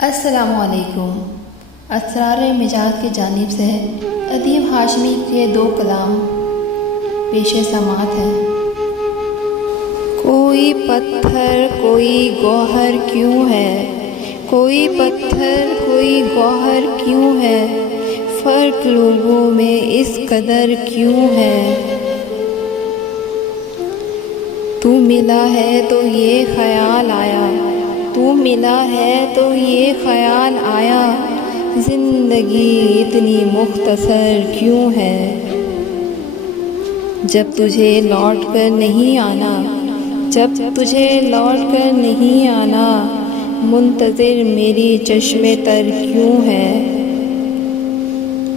अस्सलामुअलैकुम। असरार मिजाज की जानिब से अदीब हाशमी के दो कलाम पेश समात हैं। कोई पत्थर कोई गौहर क्यों है, कोई पत्थर कोई गौहर क्यों है, फ़र्क लोगों में इस कदर क्यों है। तू मिला है तो ये ख़याल आया, तू मिला है तो ये ख़याल आया, ज़िंदगी इतनी मुख्तसर क्यों है। जब तुझे लौट कर नहीं आना, जब तुझे लौट कर नहीं आना, मुंतज़िर मेरी चश्मे तर क्यों है।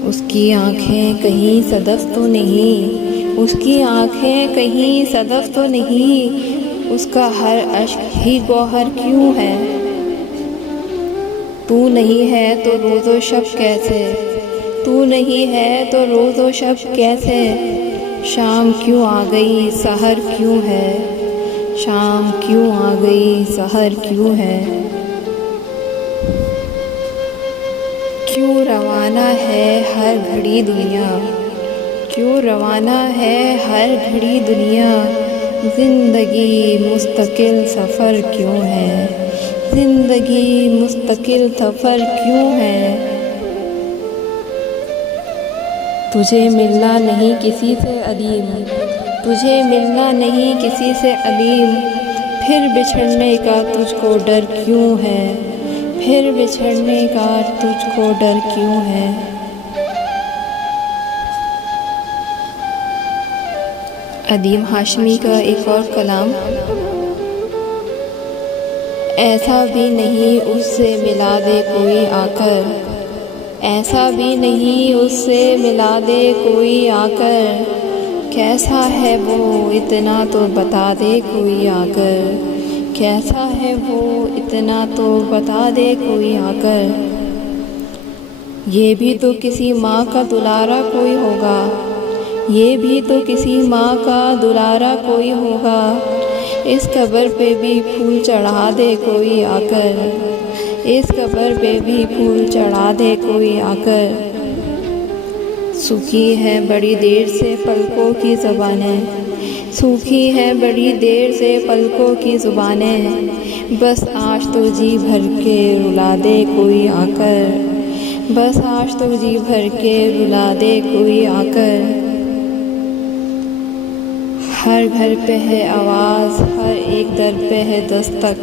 उसकी आँखें कहीं सदफ तो नहीं, उसकी आँखें कहीं सदफ तो नहीं, उसका हर अश्क ही गौहर क्यों है। तू नहीं है तो रोज़ो शब कैसे, तू नहीं है तो रोज़ो शब कैसे, शाम क्यों आ गई सहर क्यों है, शाम क्यों आ गई सहर क्यों है। क्यों रवाना है हर घड़ी दुनिया, क्यों रवाना है हर घड़ी दुनिया, ज़िंदगी मुस्तकिल सफ़र क्यों है, ज़िंदगी मुस्तकिल सफ़र क्यों है। तुझे मिलना नहीं किसी से अलीम, तुझे मिलना नहीं किसी से अलीम, फिर बिछड़ने का तुझको डर क्यों है, फिर बिछड़ने का तुझको डर क्यों है। अदीब हाशमी का एक और कलाम। ऐसा भी नहीं उससे मिला दे कोई आकर, ऐसा भी नहीं उससे मिला दे कोई आकर, कैसा है वो इतना तो बता दे कोई आकर, कैसा है वो इतना तो बता दे कोई आकर। ये भी तो किसी माँ का दुलारा कोई होगा, ये भी तो किसी माँ का दुलारा कोई होगा, इस कब्र पे भी फूल चढ़ा दे कोई आकर, इस कब्र पे भी फूल चढ़ा दे कोई आकर। सूखी है बड़ी देर से पलकों की ज़ुबानें, सूखी है बड़ी देर से पलकों की ज़ुबानें, बस आज तो जी भर के रुला दे कोई आकर, बस आज तो जी भर के रुला दे कोई आकर। हर घर पे है आवाज़, हर एक दर पे है दस्तक,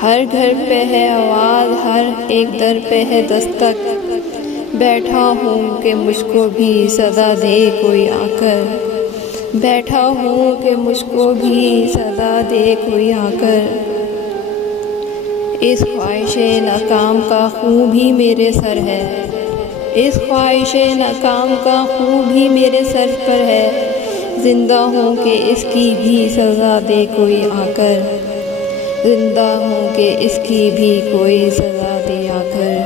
हर घर पे है आवाज़, हर एक दर पे है दस्तक, बैठा हूँ कि मुझको भी सदा दे कोई आकर, बैठा हूँ कि मुझको भी सदा दे कोई आकर। इस ख्वाहिशे नाकाम का खून भी मेरे सर है, इस ख्वाहिशे नाकाम का खून भी मेरे सर पर है, जिंदा हूँ कि इसकी भी सज़ा दे कोई आकर, जिंदा हूँ कि इसकी भी कोई सज़ा दे आकर।